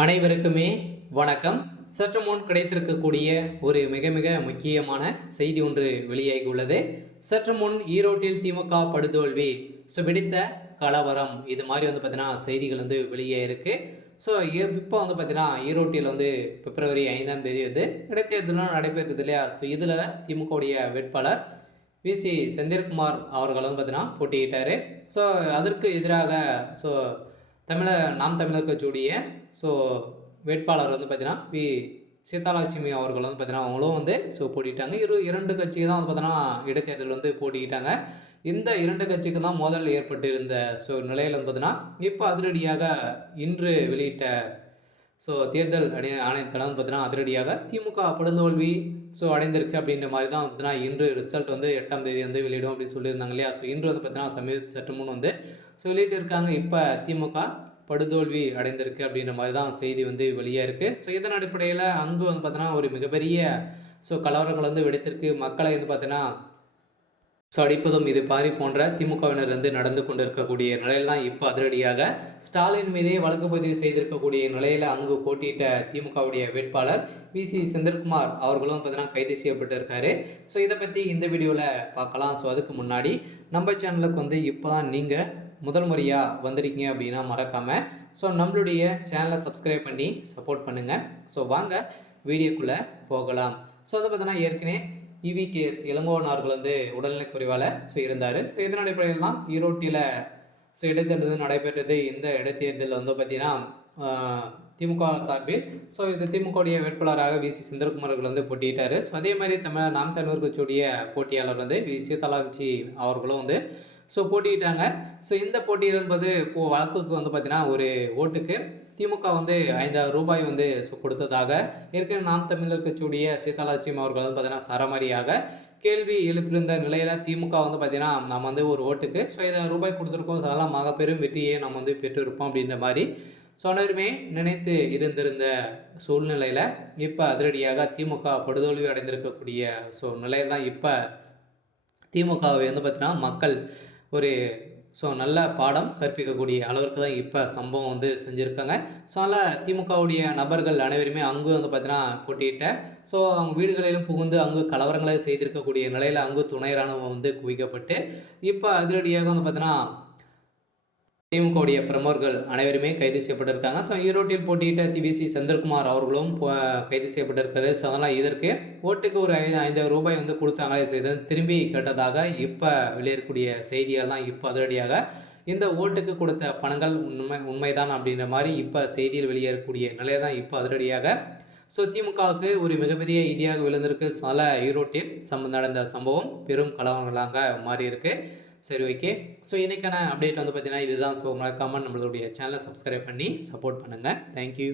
அனைவருக்குமே வணக்கம். சற்று முன் கிடைத்திருக்கக்கூடிய ஒரு மிக மிக முக்கியமான செய்தி ஒன்று வெளியாகி உள்ளது. சற்று முன் ஈரோட்டில் திமுக படுதோல்வி, வெடித்த கலவரம், இது மாதிரி பார்த்தீங்கன்னா செய்திகள் வெளியாயிருக்கு. இப்போ பார்த்தீங்கன்னா ஈரோட்டில் பிப்ரவரி 5ஆம் தேதி இடைத்தேர்தலும் நடைபெறுது இல்லையா? இதில் திமுகவுடைய வேட்பாளர் வி.சி. செந்தில்குமார் அவர்கள் பார்த்தீங்கன்னா போட்டியிட்டார். அதற்கு எதிராக ஸோ நாம் தமிழர் கட்சியுடைய ஸோ வேட்பாளர் பார்த்தீங்கன்னா சீதாலட்சுமி அவர்கள் பார்த்தீங்கன்னா அவங்களும் போட்டிட்டாங்க. இரண்டு கட்சிக்கு தான் பார்த்தீங்கன்னா இடைத்தேர்தல் போட்டிக்கிட்டாங்க. இந்த இரண்டு கட்சிக்கு தான் மோதல் ஏற்பட்டு இருந்த நிலையில் பார்த்தீங்கன்னா இப்போ அதிரடியாக இன்று வெளியிட்ட தேர்தல் ஆணையத்தில் பார்த்தீங்கன்னா அதிரடியாக திமுக படுதோல்வி அடைந்திருக்கு அப்படின்ற மாதிரி தான் பார்த்தீங்கன்னா இன்று ரிசல்ட் 8ஆம் தேதி வெளியிடும் அப்படின்னு சொல்லியிருந்தாங்க இல்லையா? இன்று பார்த்தீங்கன்னா சற்று முன் வெளியிட்டு இருக்காங்க. இப்போ திமுக படுதோல்வி அடைந்திருக்கு அப்படின்ற மாதிரி தான் செய்தி வெளியாக இருக்குது. இதன் அடிப்படையில் அங்கு பார்த்தீங்கன்னா ஒரு மிகப்பெரிய கலவரங்கள் வெடித்திருக்கு. மக்களை பார்த்தீங்கன்னா அடிப்பதும் இது பாரி போன்ற திமுகவினர் நடந்து கொண்டிருக்கக்கூடிய நிலையில் தான் இப்போ அதிரடியாக ஸ்டாலின் மீதே வழக்கு பதிவு செய்திருக்கக்கூடிய நிலையில் அங்கு போட்டியிட்ட திமுகவுடைய வேட்பாளர் வி.சி. செந்தில்குமார் அவர்களும் பார்த்தீங்கன்னா கைது செய்யப்பட்டிருக்காரு. இதை பற்றி இந்த வீடியோவில் பார்க்கலாம். அதுக்கு முன்னாடி நம்ம சேனலுக்கு இப்போ தான் நீங்கள் முதல் முறையாக வந்திருக்கீங்க அப்படின்னா மறக்காமல் நம்மளுடைய சேனலை சப்ஸ்கிரைப் பண்ணி சப்போர்ட் பண்ணுங்கள். வாங்க வீடியோக்குள்ளே போகலாம். அதை பார்த்தீங்கன்னா ஏற்கனவே இவிகேஎஸ் இளங்கோவனார்கள் உடல்நிலை குறைவால் இருந்தார். இதன் அடிப்படையில் தான் ஈரோட்டில் இடைத்தேர்தல் நடைபெற்றது. இந்த இடைத்தேர்தலில் பார்த்தீங்கன்னா திமுக சார்பில் இந்த திமுகவுடைய வேட்பாளராக வி.சி. செந்தில்குமார் அவர்கள் போட்டியிட்டார். அதே மாதிரி நாம் தமிழர் கட்சியுடைய போட்டியாளர் வி. சீதாலட்சுமி அவர்களும் போட்டியிட்டாங்க. இந்த போட்டி என்பது இப்போது வழக்குக்கு பார்த்தீங்கன்னா ஒரு ஓட்டுக்கு திமுக 5,000 ரூபாய் கொடுத்ததாக ஏற்கனவே நாம் தமிழர் கட்சியுடைய சீதாலட்சுமி அவர்கள் பார்த்தீங்கன்னா சரமாரியாக கேள்வி எழுப்பியிருந்த நிலையில் திமுக பார்த்தீங்கன்னா நம்ம ஒரு ஓட்டுக்கு 5,000 ரூபாய் கொடுத்துருக்கோம், அதெல்லாம் பெரும் வெற்றியை நம்ம பெற்றிருப்போம் அப்படின்ற மாதிரி சொன்னருமே நினைத்து இருந்திருந்த சூழ்நிலையில் இப்போ அதிரடியாக திமுக படுதோல்வி அடைந்திருக்கக்கூடிய நிலையில் தான் இப்போ திமுகவை பார்த்தீங்கன்னா மக்கள் ஒரு நல்ல பாடம் கற்பிக்கக்கூடிய அளவிற்கு தான் இப்போ சம்பவம் செஞ்சுருக்காங்க. அதனால் திமுகவுடைய நபர்கள் அனைவருமே அங்கு பார்த்தீங்கன்னா போட்டியிட்ட அவங்க வீடுகளிலும் புகுந்து அங்கு கலவரங்களை செய்திருக்கக்கூடிய நிலையில் அங்கு துணை ராணுவம் குவிக்கப்பட்டு இப்போ அதிரடியாக பார்த்தீங்கன்னா திமுகவுடைய பிரமுகர்கள் அனைவருமே கைது செய்யப்பட்டிருக்காங்க. ஈரோட்டில் போட்டியிட்ட வி.சி. செந்தில்குமார் அவர்களும் கைது செய்யப்பட்டிருக்காரு. அதனால் இதற்கு ஓட்டுக்கு ஒரு 5,000 ரூபாய் கொடுத்தாங்களே. இதை திரும்பி கேட்டதாக இப்போ வெளியேறக்கூடிய செய்திகள் தான் இப்போ அதிரடியாக இந்த ஓட்டுக்கு கொடுத்த பணங்கள் உண்மைதான் அப்படின்ற மாதிரி இப்போ செய்தியில் வெளியேறக்கூடிய நிலை தான் இப்போ அதிரடியாக திமுகவுக்கு ஒரு மிகப்பெரிய இடியாக விழுந்திருக்கு. ஈரோட்டில் நடந்த சம்பவம் பெரும் கலவரங்களாக மாறியிருக்கு. சரி, ஓகே. இன்றைக்கான அப்டேட் பார்த்தீங்கன்னா இதுதான். மறக்காமல் நம்மளுடைய சேனலை சப்ஸ்கிரைப் பண்ணி சப்போர்ட் பண்ணுங்கள். தேங்க்யூ.